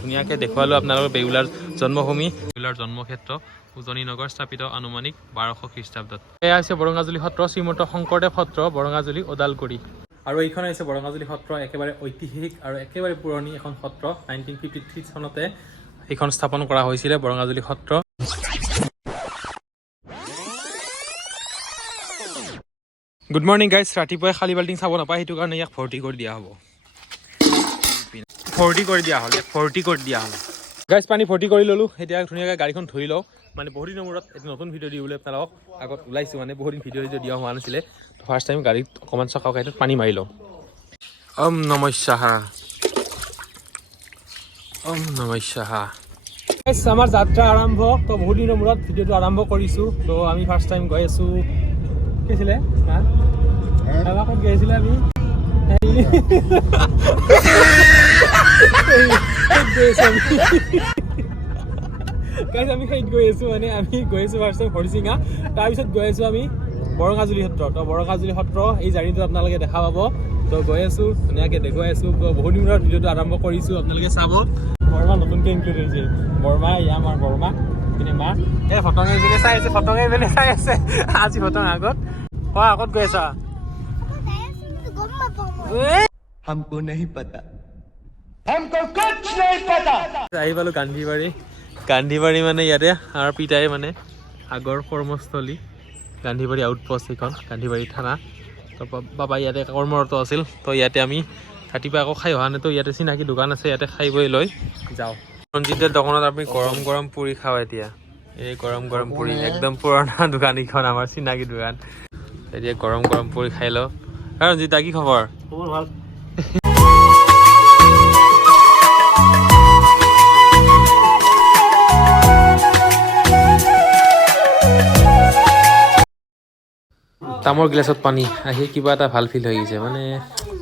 ধুনীয়াকৈ দেখুৱালোঁ আপোনালোকৰ বেউলাৰ জন্মভূমি, বেউলাৰ জন্মক্ষেত্ৰ উজনি নগৰ স্থাপিত আনুমানিক 1200 খ্ৰীষ্টাব্দত। এয়া হৈছে বৰঙাজুলি সত্ৰ, শ্ৰীমন্ত শংকৰদেৱ সত্ৰ, বৰঙাজুলি ওদালগুৰি। আৰু এইখন হৈছে বৰঙাজুলি সত্ৰ, একেবাৰে ঐতিহাসিক আৰু একেবাৰে পুৰণি এখন সত্ৰ। 1953 চনতে এইখন স্থাপন কৰা হৈছিলে Borangajuli Satra. Good morning guys. ৰাতিপুৱাই খালী বাল্টিং চাব নাপায়, সেইটো কাৰণে ইয়াক ভৰ্তি কৰি দিয়া হ'ব। ভৰ্তি কৰি দিয়া হ'ল গাইজ, পানী ভৰ্তি কৰি ল'লোঁ। এতিয়া ধুনীয়াকৈ গাড়ীখন ধুই লওঁ, মানে বহুত দিনৰ মূৰত এটা নতুন ভিডিঅ' দিবলৈ আপোনালোকক আগত ওলাইছোঁ, মানে বহুত দিন ভিডিঅ' দিয়া হোৱা নাছিলে। ফাৰ্ষ্ট টাইম গাড়ীত অকণমান চকা গাড়ীত পানী মাৰি লওঁ। ওম নমঃ শিৱায়, ওম নমঃ শিৱায়। আমাৰ যাত্ৰা আৰম্ভ। তো বহুত দিনৰ মূৰত ভিডিঅ'টো আৰম্ভ কৰিছোঁ। তো আমি ফাৰ্ষ্ট টাইম গৈ আছোঁ, কি আছিলে ক'ত গৈ আছিলে আমি আমি সেইত গৈ আছোঁ, মানে আমি গৈ আছোঁ ফাৰ্ষ্ট টাইম হৰিচিঙা, তাৰপিছত গৈ আছোঁ আমি বৰঙাজুলি সত্ৰ। তো বৰঙাজুলি সত্ৰ এই জাৰ্ণিটো আপোনালোকে দেখা পাব। তো গৈ আছোঁ, ধুনীয়াকৈ দেখুৱাই আছোঁ। তো বহুত দিন মূৰত ভিডিঅ'টো আৰম্ভ কৰিছোঁ, আপোনালোকে চাব। বৰমা নতুনকৈ ইনক্লুড হৈছে, বৰমা এয়া আমাৰ বৰমা, কিন্তু মা এই ফটঙে এইপিনে চাই আছে, ফটঙে এইপিনে চাই আছে। আজি ফটং আগত কোৱা, আগত গৈ আছা? हमको नहीं पता, हमको कुछ नहीं पता। আহি পালোঁ গান্ধীবাৰী। গান্ধীবাৰী মানে ইয়াতে আমাৰ পিতাই মানে আগৰ কৰ্মস্থলী, গান্ধীবাৰী আউটপোষ্ট এইখন, গান্ধীবাৰী থানা। তো বাবা ইয়াতে কৰ্মৰত আছিল। তো ইয়াতে আমি ৰাতিপুৱা আকৌ খাই অহা নাই, তো ইয়াতে চিনাকি দোকান আছে, ইয়াতে খাই বৈ লৈ যাওঁ। ৰঞ্জিতৰ দোকানত আমি গৰম গৰম পুৰি খাওঁ এতিয়া। এই গৰম গৰম পুৰি, একদম পুৰণা দোকান এইখন, আমাৰ চিনাকি দোকান। এতিয়া গৰম গৰম পুৰি খাই লওঁ। ৰঞ্জিতা কি খবৰ? খবৰ ভাল। তামৰ গিলাচত পানী আহি কিবা এটা ভাল ফিল হৈ গৈছে, মানে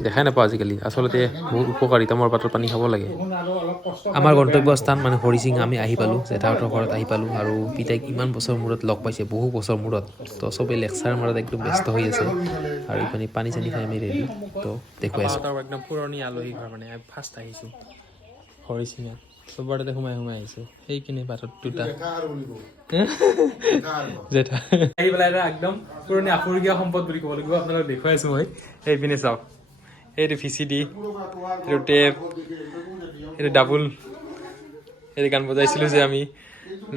দেখাই নাপাওঁ আজিকালি। আচলতে বহুত উপকাৰী তামৰ পাতৰ পানী খাব লাগে। আমাৰ গন্তব্যস্থান মানে হৰিচিঙা আমি আহি পালোঁ, জেঠাহঁতৰ ঘৰত আহি পালোঁ। আৰু পিতাইক ইমান বছৰ মূৰত লগ পাইছে, বহু বছৰ মূৰত। তো চবেই লেকচাৰ মাৰত একদম ব্যস্ত হৈ আছে, আৰু ইপিনে পানী চানী খাই আমি ৰেডি। তো দেখুৱাই আছোঁ। একদম পুৰণি আলহী ঘৰ, মানে ফাৰ্ষ্ট আহিছোঁ হৰিচিঙা। চবৰ তাতে সোমাই আহিছোঁ, সেইখিনি বাটত দুটা জেঠা আহি পেলাই এটা একদম পুৰণি আপুৰুগীয়া সম্পদ বুলি ক'ব লাগিব। আপোনালোকক দেখুৱাই আছোঁ মই। সেইপিনে চাওক, এইটো VCD, এইটো টেপ, এইটো ডাবুল, এইটো গান বজাইছিলোঁ যে আমি,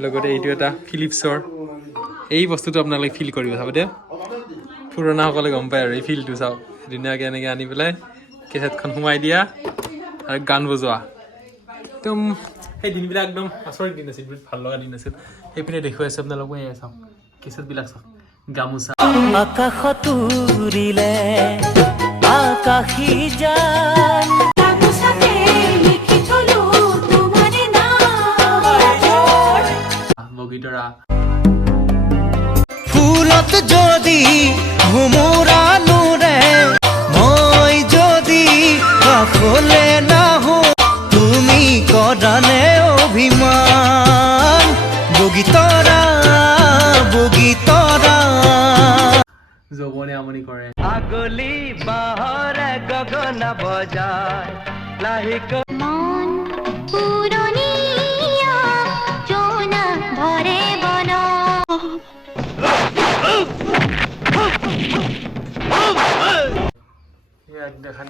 লগতে এইটো এটা ফিলিপছৰ। এই বস্তুটো আপোনালোকে ফিল কৰিব, চাব দে, পুৰণাসকলে গম পায় আৰু এই ফিলটো। চাওক ধুনীয়াকৈ এনেকৈ আনি পেলাই কেছেটখন সোমাই দিয়া আৰু গান বজোৱা। একদম সেই দিনবিলাক একদম আচৰিত দিন আছিল, বহুত ভাল লগা দিন আছিল। সেইপিনে দেখুৱাই আছোঁ আপোনালোকে, চাওক কেছেটবিলাক চাওক, গামোচা। আকাশত উৰিলে আকাশী জান, গামোচাতে লিখি থলো তোমাৰ নাম, বগীতৰা। ফুলত যদি ভোমোৰা নুৰে, মই যদি কাষলে নাহো, তুমি কৰানে অভিমান, বগীতৰা বগীতৰা। যৌৱনে আমনি কৰে। আগলি বাহৰে গগনা বজায়, লাহিক মন পুৰণীয়া জোনা ভৰে বন।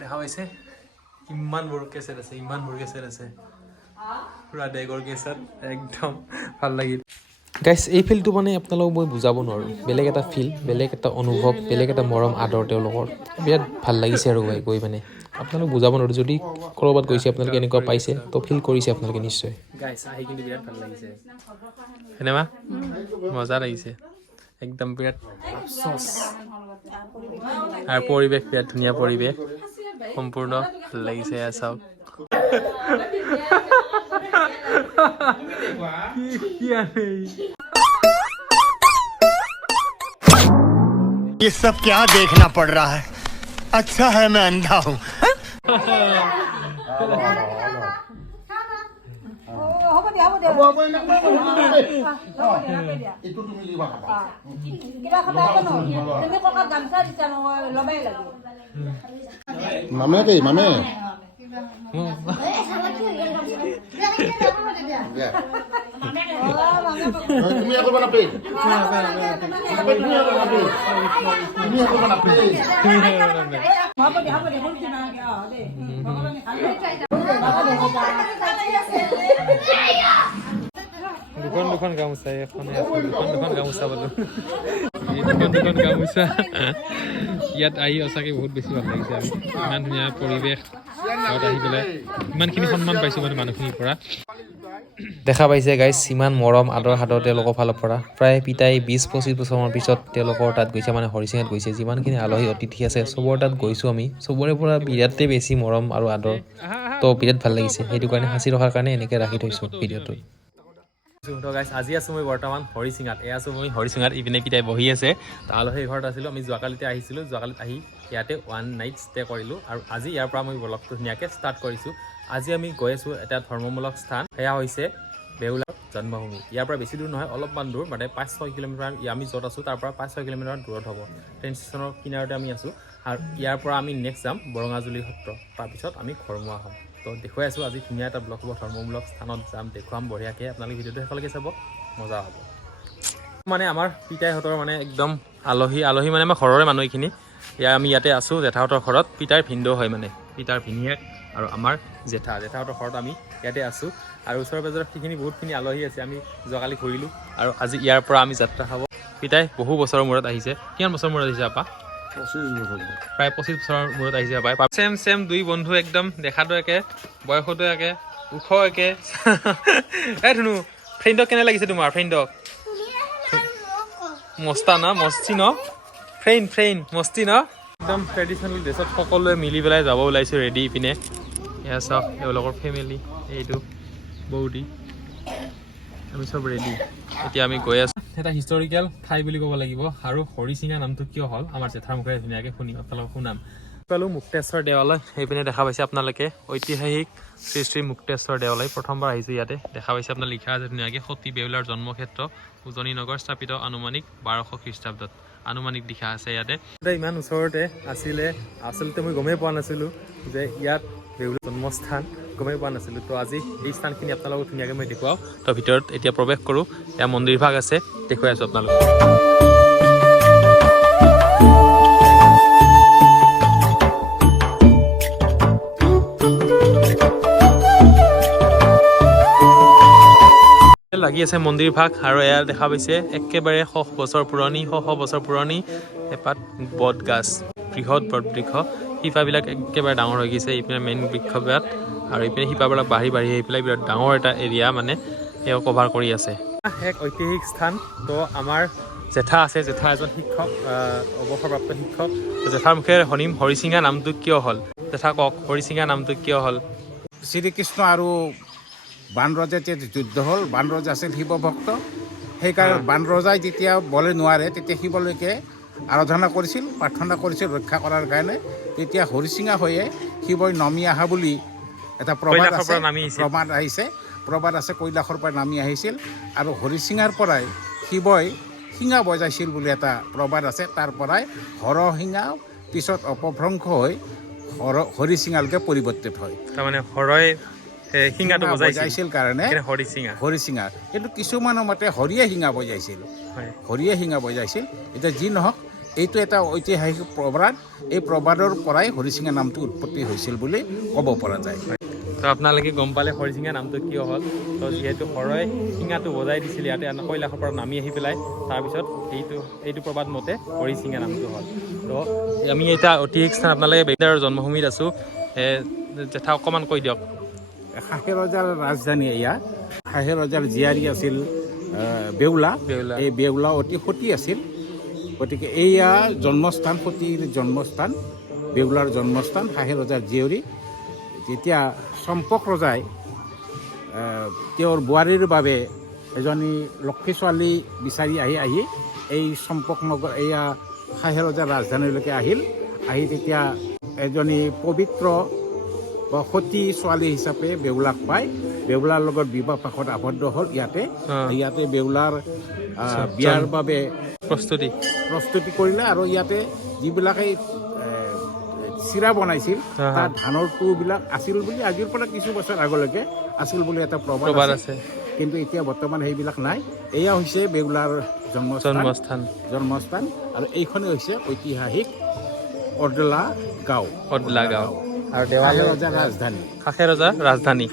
দেখা হৈছে ইমানবোৰ কেছেট আছে, ইমানবোৰ কেছেট আছে, পুৰা ডেগৰ কেছেট, একদম ভাল লাগিল। গাইছ, এই ফিলটো মানে আপোনালোকক মই বুজাব নোৱাৰোঁ। বেলেগ এটা ফিল, বেলেগ এটা অনুভৱ, বেলেগ এটা মৰম আদৰ তেওঁলোকৰ। বিৰাট ভাল লাগিছে আৰু গৈ মানে আপোনালোক বুজাব নোৱাৰোঁ। যদি ক'ৰবাত গৈছে আপোনালোকে এনেকুৱা পাইছে, তো ফিল কৰিছে আপোনালোকে নিশ্চয়। গাইছ, আহি কিন্তু বিৰাট ভাল লাগিছে, সেনেমা মজা লাগিছে একদম, বিৰাট আফচোচ। আৰু পৰিৱেশ বিৰাট ধুনীয়া পৰিৱেশ, সম্পূৰ্ণ ভাল লাগিছে। চাওক ये सब क्या देखना पड़ रहा है? अच्छा है मैं अंधा हूँ। মামে কি মামে তুমি ako ba na pay? তুমি ako na pay. তুমি ako ba na pay? দুখন গামোচা এখনে দুখন গামোচা বোলো দুখন গামোচা ইয়াত আহি সঁচাকৈ বহুত বেছি ভাল লাগিছে আৰু ইমান ধুনীয়া পৰিৱেশ ঘৰত আহি পেলাই ইমানখিনি সন্মান পাইছোঁ মানে মানুহখিনিৰ পৰা দেখা পাইছে গাইজ ইমান মৰম আদৰ সাদৰ তেওঁলোকৰ ফালৰ পৰা প্ৰায় পিতাই 20-25 বছৰৰ পিছত তেওঁলোকৰ তাত গৈছে মানে হৰিচিঙাত গৈছে যিমানখিনি আলহী অতিথি আছে চবৰ তাত গৈছোঁ আমি চবৰে পৰা বিৰাটেই বেছি মৰম আৰু আদৰ তো বিৰাট ভাল লাগিছে সেইটো কাৰণে সাঁচি ৰখাৰ কাৰণে এনেকৈ ৰাখি থৈছোঁ ভিডিঅ'টো তো গাইজ আজি আছোঁ মই বৰ্তমান হৰিচিঙাত আছোঁ মই হৰিচিঙাত ইপিনে পিতাই বহি আছে আলহীৰ ঘৰত আছিলোঁ আমি যোৱাকালিতে আহিছিলোঁ যোৱাকালিত আহি ইয়াতে 1 নাইট ষ্টে কৰিলোঁ আৰু আজি ইয়াৰ পৰা মই ব্লগটো ধুনীয়াকৈ ষ্টাৰ্ট কৰিছোঁ আজি আমি গৈ আছোঁ এটা ধৰ্মমূলক স্থান সেয়া হৈছে বেউলা জন্মভূমি ইয়াৰ পৰা বেছি দূৰ নহয় অলপমান দূৰ মানে 5-6 কিলোমিটাৰ আমি য'ত আছোঁ তাৰ পৰা 5-6 কিলোমিটাৰ দূৰত হ'ব ট্ৰেইন ষ্টেচনৰ কিনাৰতে আমি আছোঁ আৰু ইয়াৰ পৰা আমি নেক্সট যাম বৰঙাজুলি সত্ৰ তাৰপিছত আমি ঘৰমুৱা হ'ম তো দেখুৱাই আছোঁ আজি ধুনীয়া এটা ব্লগ হ'ব ধৰ্মমূলক স্থানত যাম দেখুৱাম বঢ়িয়াকৈ আপোনালোকে ভিডিঅ'টো শেষলৈকে চাব মজা হ'ব মানে আমাৰ পিতাইহঁতৰ মানে একদম আলহী মানে আমাৰ ঘৰৰে মানুহ এইখিনি আমি ইয়াতে আছোঁ জেঠাহঁতৰ ঘৰত পিতাৰ ভিনদেউ হয় মানে পিতাৰ ভিনীয়েক আৰু আমাৰ জেঠাহঁতৰ ঘৰত আমি ইয়াতে আছোঁ আৰু ওচৰে পাজৰে সেইখিনি বহুতখিনি আলহী আছে আমি যোৱাকালি ঘূৰিলোঁ আৰু আজি ইয়াৰ পৰা আমি যাত্ৰা খাব পিতাই বহু বছৰৰ মূৰত আহিছে কিমান বছৰ মূৰত আহিছে আপা 25 বছৰ প্ৰায় 25 বছৰৰ মূৰত আহিছে আপাই চেম দুই বন্ধু একদম দেখাটো একে বয়সতো একে ওখ একে এই ধুনু ফ্ৰেণ্ডক কেনে লাগিছে তোমাৰ ফ্ৰেণ্ডক মস্তা ন মস্তি ন ফ্ৰেণ্ড মস্তি ন একদম ট্ৰেডিশ্যনেল ড্ৰেছত সকলোৱে মিলি পেলাই যাব ওলাইছোঁ ৰেডি ইপিনে এয়া চাওক এওঁলোকৰ ফেমিলি এইটো বৌদি আমি চব ৰেডি এতিয়া আমি গৈ আছোঁ এটা হিষ্টৰিকেল ঠাই বুলি ক'ব লাগিব আৰু হৰিচিঙা নামটো কিয় হ'ল আমাৰ জেঠাৰ মুখেৰে ধুনীয়াকৈ আপোনালোকক শুনাম পালোঁ মুক্তেশ্বৰ দেৱালয় সেইপিনে দেখা পাইছে আপোনালোকে ঐতিহাসিক শ্ৰী মুক্তেশ্বৰ দেৱালয় প্ৰথমবাৰ আহিছোঁ ইয়াতে দেখা পাইছে আপোনাৰ লিখা আছে ধুনীয়াকৈ সতী বেউলাৰ জন্মক্ষেত্ৰ উজনি নগৰ স্থাপিত আনুমানিক 1200 খ্ৰীষ্টাব্দত আনুমানিক লিখা আছে ইয়াতে ইমান ওচৰতে আচলতে মই গমেই পোৱা নাছিলোঁ যে ইয়াত বেউলাৰ জন্মস্থান গমেই পোৱা নাছিলোঁ তো আজি এই স্থানখিনি আপোনালোকক ধুনীয়াকৈ মই দেখুৱাওঁ তো ভিতৰত এতিয়া প্ৰৱেশ কৰোঁ এয়া মন্দিৰ ভাগ আছে দেখুৱাই আছোঁ আপোনালোকক লাগি আছে মন্দিৰ ভাগ আৰু এয়া দেখা পাইছে একেবাৰে শ বছৰ পুৰণি এপাত বট গাছ বৃহৎ বটবৃক্ষ শিপাবিলাক একেবাৰে ডাঙৰ হৈ গৈছে ইপিনে মেইন বৃক্ষপাত আৰু ইপিনে শিপাবিলাক বাঢ়ি আহি পেলাই বিৰাট ডাঙৰ এটা এৰিয়া মানে এও কভাৰ কৰি আছে এক ঐতিহাসিক স্থান তো আমাৰ জেঠা এজন শিক্ষক অৱসৰপ্ৰাপ্ত শিক্ষক জেঠাৰ মুখেৰে শুনিম হৰিচিঙা নামটো কিয় হ'ল জেঠা কওক হৰিচিঙা নামটো কিয় হ'ল শ্ৰীকৃষ্ণ আৰু বানৰজা যেতিয়া যুদ্ধ হ'ল বানৰজা আছিল শিৱ ভক্ত সেইকাৰণে বানৰজাই যেতিয়া বলে নোৱাৰে তেতিয়া শিৱলৈকে আৰাধনা কৰিছিল প্ৰাৰ্থনা কৰিছিল ৰক্ষা কৰাৰ কাৰণে তেতিয়া হৰিচিঙা হৈয়ে শিৱই নামি অহা বুলি এটা প্ৰবাদ আছে কৈলাশৰ পৰা নামি আহিছিল আৰু হৰিচিঙাৰ পৰাই শিৱই শিঙা বজাইছিল বুলি এটা প্ৰবাদ আছে তাৰ পৰাই হৰশিঙা পিছত অপভ্ৰংশ হৈ হৰিচিঙালৈকে পৰিৱৰ্তিত হয় তাৰমানে হৰই শিঙাটো বজাইছিল কাৰণে হৰিচিঙা কিন্তু কিছুমানৰ মতে হৰিয়ে শিঙা বজাইছিল এতিয়া যি নহওক এইটো এটা ঐতিহাসিক প্ৰবাদ এই প্ৰবাদৰ পৰাই হৰিচিঙা নামটো উৎপত্তি হৈছিল বুলি ক'ব পৰা যায় তো আপোনালোকে গম পালে হৰিচিঙা নামটো কিয় হ'ল তো যিহেতু হৰই শিঙাটো বজাই দিছিল ইয়াতে কৈলাশৰ পৰা নামি আহি পেলাই তাৰপিছত এইটো প্ৰবাদ মতে হৰিচিঙা নামটো হ'ল তো আমি এতিয়া ঐতিহাসিক স্থান আপোনালোকে বেউলাৰ জন্মভূমিত আছোঁ জেঠা অকণমান কৈ দিয়ক খাহে ৰজাৰ ৰাজধানী এয়া খাহে ৰজাৰ জীয়াৰী আছিল বেউলা এই বেউলা অতি সতী আছিল গতিকে এয়া জন্মস্থান সতীৰ জন্মস্থান বেউলাৰ জন্মস্থান খাহে ৰজাৰ জীয়ৰী যেতিয়া চম্পক ৰজাই তেওঁৰ বোৱাৰীৰ বাবে এজনী লক্ষী ছোৱালী বিচাৰি আহি এই চম্পক নগৰ এয়া খাহে ৰজাৰ ৰাজধানীলৈকে আহি তেতিয়া এজনী পবিত্ৰ সতী ছোৱালী হিচাপে বেউলাক পাই বেউলাৰ লগত বিবাহ পাশত আবদ্ধ হ'ল ইয়াতে বেউলাৰ বিয়াৰ বাবে প্ৰস্তুতি কৰিলে আৰু ইয়াতে যিবিলাকে চিৰা বনাইছিল তাত ধানৰ টুবিলাক আছিল বুলি আজিৰ পৰা কিছু বছৰ আগলৈকে আছিল বুলি এটা প্ৰবাদ আছে কিন্তু এতিয়া বৰ্তমান সেইবিলাক নাই। এয়া হৈছে বেউলাৰ জন্মস্থান আৰু এইখনে হৈছে ঐতিহাসিক অদলা গাঁও আৰু খাহে ৰজাৰ ৰাজধানী। খাসে ৰজাৰ ৰাজধানী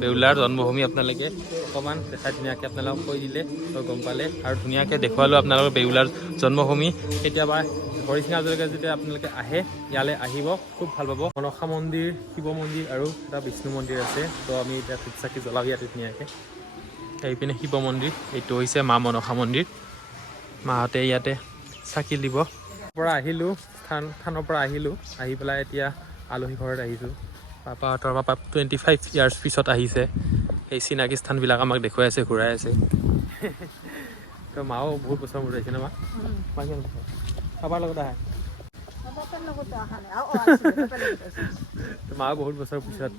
বেউলাৰ জন্মভূমি আপোনালোকে অকণমান দেখাই ধুনীয়াকৈ আপোনালোকক কৈ দিলে তো গম পালে আৰু ধুনীয়াকৈ দেখুৱালোঁ আপোনালোকৰ বেউলাৰ জন্মভূমি। কেতিয়াবা হৰিচিঙা হাজৰিকা যেতিয়া আপোনালোকে আহে ইয়ালৈ আহিব, খুব ভাল পাব। মনসা মন্দিৰ, শিৱ মন্দিৰ আৰু এটা বিষ্ণু মন্দিৰ আছে। তো আমি এতিয়া ধূপ চাকি জ্বলাওঁ ইয়াতে ধুনীয়াকৈ। এইপিনে শিৱ মন্দিৰ, এইটো হৈছে মা মনসা মন্দিৰ। মাহঁতে ইয়াতে চাকি দিব। পৰা আহিলোঁ থানৰ পৰা আহিলোঁ, আহি পেলাই এতিয়া আলহী ঘৰত আহিছোঁ। পাপাহঁতৰ 25 ইয়াৰ্ছ পিছত আহিছে। এই চিনাকি স্থানবিলাক আমাক দেখুৱাই আছে, ঘূৰাই আছে। তো মাও বহুত বছৰ মূৰত আহিছে ন মা? পাপাৰ লগত আহে মা বহুত বছৰ পিছত।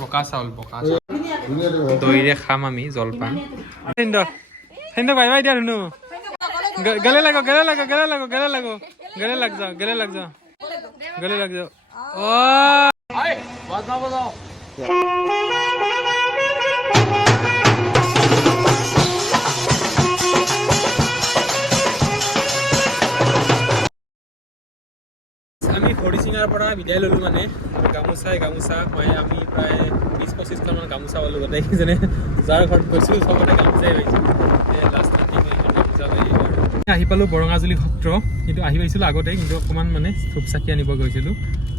বকা চাউল দৈৰে খাম আমি জলপান। সেন্দক বাই বাই দিয়া ধুনু। গলে লাগ যাও। আমি হৰিচিঙাৰ পৰা বিদায় ল'লোঁ মানে গামোচা আমি প্ৰায় 20-25খনমান গামোচা পালোঁ। গোটেইকেইজনে যাৰ ঘৰত গৈছিলোঁ চবতে গামোচাই পাইছোঁ। লাষ্ট আহি পালোঁ বৰঙাজুলি সত্ৰ। কিন্তু আহি পাইছিলোঁ আগতে, কিন্তু অকণমান মানে ধূপ চাকি আনিব গৈছিলোঁ।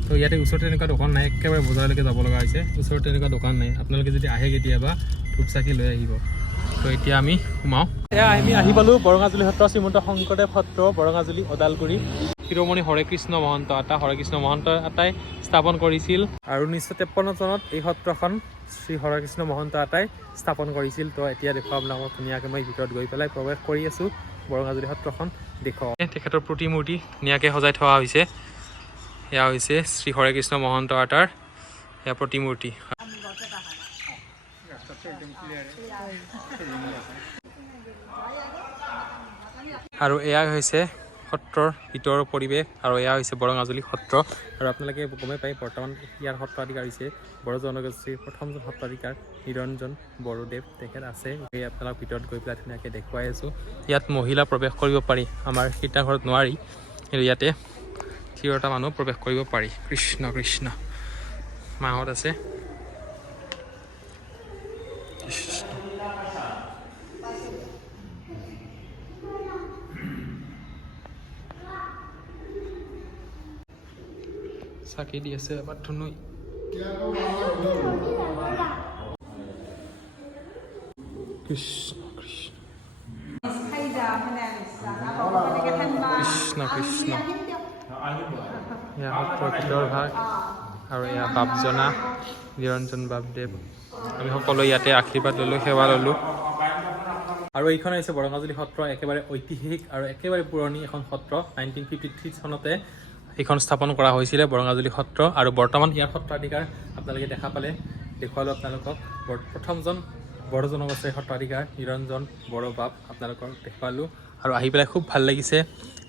তো ইয়াতে ওচৰতে এনেকুৱা দোকান নাই, একেবাৰে বজাৰলৈকে যাব লগা হৈছে। ওচৰতে এনেকুৱা দোকান নাই, আপোনালোকে যদি আহে কেতিয়াবা ধূপ চাকি লৈ আহিব। তো এতিয়া আমি সোমাওঁ। এয়া আমি আহি পালোঁ বৰঙাজুলি সত্ৰ, শ্ৰীমন্ত শংকৰদেৱ সত্ৰ, বৰঙাজুলি ওদালগুৰি। শিৰোমণি হৰে কৃষ্ণ মহন্ত আটাই স্থাপন কৰিছিল আৰু 1953 চনত এই সত্ৰখন শ্ৰী হৰে কৃষ্ণ মহন্ত আটাই স্থাপন কৰিছিল। তো এতিয়া দেখুৱাম আপোনালোকক ধুনীয়াকৈ মই ভিতৰত গৈ পেলাই প্ৰৱেশ কৰি আছোঁ। বৰঙাজুলি সত্ৰখন দেখুৱাওঁ। তেখেতৰ প্ৰতিমূৰ্তি ধুনীয়াকৈ সজাই থোৱা হৈছে। এয়া হৈছে শ্ৰী হৰে কৃষ্ণ মহন্ত আটাৰ এয়া প্ৰতিমূৰ্তি। আৰু এয়া হৈছে সত্ৰৰ ভিতৰৰ পৰিৱেশ আৰু এয়া হৈছে বৰঙাজুলি সত্ৰ। আৰু আপোনালোকে গমেই পায় বৰ্তমান ইয়াৰ সত্ৰাধিকাৰ হৈছে বড়ো জনগোষ্ঠীৰ প্ৰথমজন সত্ৰাধিকাৰ নিৰঞ্জন বড়োদেৱ, তেখেত আছে। এই আপোনালোক ভিতৰত গৈ পেলাই ধুনীয়াকৈ দেখুৱাই আছোঁ। ইয়াত মহিলা প্ৰৱেশ কৰিব পাৰি, আমাৰ কীৰ্তনঘৰত নোৱাৰি, কিন্তু ইয়াতে তিৰোতা মানুহ প্ৰৱেশ কৰিব পাৰি। কৃষ্ণ কৃষ্ণ মাহঁত আছে। চাকি দি আছে এবাৰ ধুনুই। কৃষ্ণ কৃষ্ণ কৃষ্ণ কৃষ্ণ। এয়া সত্ৰৰ ভিতৰ ভাগ আৰু এয়া বাপজনা নিৰঞ্জন বাপদেৱ। আমি সকলো ইয়াতে আশীৰ্বাদ ল'লোঁ, সেৱা ল'লোঁ। আৰু এইখন হৈছে বৰঙাজুলি সত্ৰ, একেবাৰে ঐতিহাসিক আৰু একেবাৰে পুৰণি এখন সত্ৰ। 1953 চনতে এইখন স্থাপন কৰা হৈছিলে বৰঙাজুলি সত্ৰ। আৰু বৰ্তমান ইয়াৰ সত্ৰাধিকাৰ আপোনালোকে দেখা পালে, দেখুৱালোঁ আপোনালোকক। প্ৰথমজন বড়ো জনগোষ্ঠীৰ সত্ৰাধিকাৰ নিৰঞ্জন বড়ো বাপ আপোনালোকক দেখুৱালোঁ। আৰু আহি পেলাই খুব ভাল লাগিছে,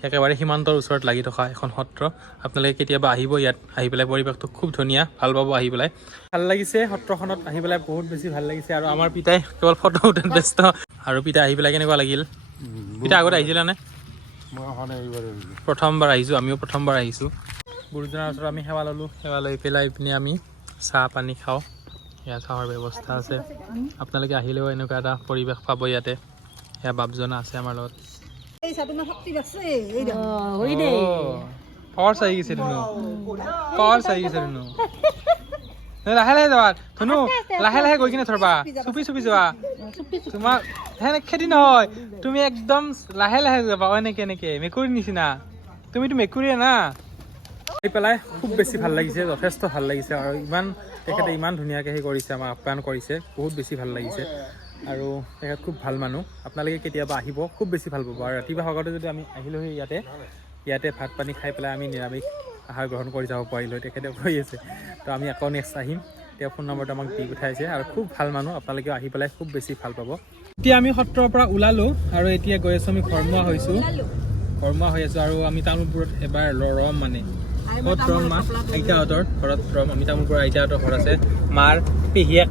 একেবাৰে সীমান্তৰ ওচৰত লাগি থকা এখন সত্ৰ। আপোনালোকে কেতিয়াবা আহিব, ইয়াত আহি পেলাই পৰিৱেশটো খুব ধুনীয়া, ভাল পাব আহি পেলাই। ভাল লাগিছে সত্ৰখনত আহি পেলাই, বহুত বেছি ভাল লাগিছে। আৰু আমাৰ পিতাই কেৱল ফটো উঠাত ব্যস্ত। আৰু পিতাই আহি পেলাই কেনেকুৱা লাগিল? পিতাই আগতে আহিছিলানে? প্ৰথমবাৰ আহিছোঁ, আমিও প্ৰথমবাৰ আহিছোঁ। গুৰুজনাৰ ওচৰত আমি সেৱা ল'লোঁ, সেৱা লৈ পেলাই পিনে আমি চাহ পানী খাওঁ। ইয়াত চাহৰ ব্যৱস্থা আছে, আপোনালোকে আহিলেও এনেকুৱা এটা পৰিৱেশ পাব ইয়াতে। এয়া বাপজনা আছে আমাৰ লগত। কৰ চাই গৈছে ধুনু, কৰ চাই গৈছে ধুনু। লাহে লাহে যাবা ধুনু, লাহে লাহে গৈ কিনে ধৰবা, চুপি চুপি যোৱা। তোমাৰ সেনে খেতি নহয়, তুমি একদম লাহে লাহে যাবা। এনেকে মেকুৰীৰ নিচিনা, তুমিতো মেকুৰীয়ে না। আহি পেলাই খুব বেছি ভাল লাগিছে, যথেষ্ট ভাল লাগিছে। আৰু তেখেতে ইমান ধুনীয়াকৈ সেই কৰিছে, আমাক আপ্যায়ন কৰিছে, বহুত বেছি ভাল লাগিছে। আৰু তেখেত খুব ভাল মানুহ, আপোনালোকে কেতিয়াবা আহিব, খুব বেছি ভাল পাব। আৰু ৰাতিপুৱা ভাগতে যদি আমি আহিলোঁ ইয়াতে ভাত পানী খাই পেলাই আমি নিৰামিষ আহাৰ গ্ৰহণ কৰি যাব পাৰিলোঁ, তেখেতে কৈ আছে। তো আমি আকৌ নেক্সট আহিম, তেওঁ ফোন নম্বৰটো আমাক দি পঠাইছে। আৰু খুব ভাল মানুহ, আপোনালোকেও আহি পেলাই খুব বেছি ভাল পাব। এতিয়া আমি সত্ৰৰ পৰা ওলালোঁ আৰু এতিয়া গৈ আছোঁ, আমি ঘৰমুৱা হৈ আছোঁ। আৰু আমি তামোলপুৰত এবাৰ ৰম মানে ক'ত ৰম মা আইতাহঁতৰ ঘৰত ৰম আমি তামোল পৰা আইতাহঁতৰ ঘৰ আছে মাৰ পেহীয়েক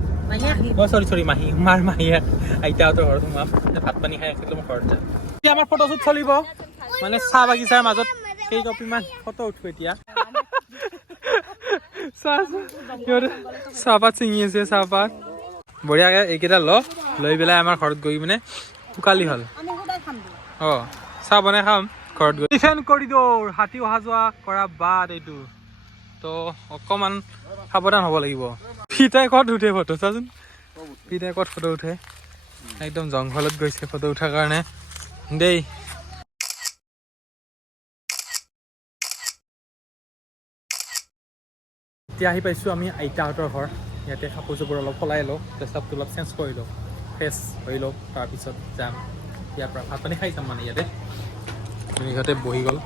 চৰি মাহী মাৰ মাহীয়েক আইতাহঁতৰ ঘৰত সোমাম ভাত পানী খাই একদম ঘৰত যাম এতিয়া আমাৰ ফটোশ্বুট চলিব মানে চাহ বাগিচাৰ মাজত কেইকপিমান ফটো উঠো এতিয়া চাহপাত ছিঙি আছে চাহপাত বঢ়িয়াকৈ এইকেইটা লৈ পেলাই আমাৰ ঘৰত গৈ মানে শুকালি হ'ল অঁ চাহ বনাই খাম ঘৰত গৈ ডিফেণ্ড কৰিডৰ হাতী অহা যোৱা কৰা বাট এইটো তো অকণমান সাৱধান হ'ব লাগিব পিতাই ক'ত উঠে ফটো চাচোন পিতাই ক'ত ফটো উঠে একদম জংঘলত গৈছে ফটো উঠাৰ কাৰণে দেই এতিয়া আহি পাইছোঁ আমি আইতাহঁতৰ ঘৰ ইয়াতে কাপোৰ চাপোৰ অলপ সলাই লওঁ ড্ৰেছআপটো অলপ চেঞ্জ কৰি লওঁ ফ্ৰেছ হৈ লওঁ তাৰপিছত যাম ইয়াৰ পৰা ভাত পানী খাই যাম মানে ইয়াতে সিহঁতে বহি গ'ল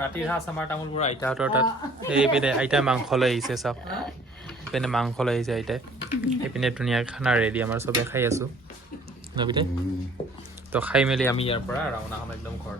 ৰাতিৰ সাজ আমাৰ তামোলবোৰ আইতাহঁতৰ তাত এইপিনে আইতাই মাংস লৈ আহিছে চাওক এইপিনে মাংস লৈ আহিছে আইতাই এইপিনে ধুনীয়াকৈ খানা ৰেডি আমাৰ চবে খাই আছোঁ নবিতে তো খাই মেলি আমি ইয়াৰ পৰা ৰাওনা হ'ম একদম ঘৰ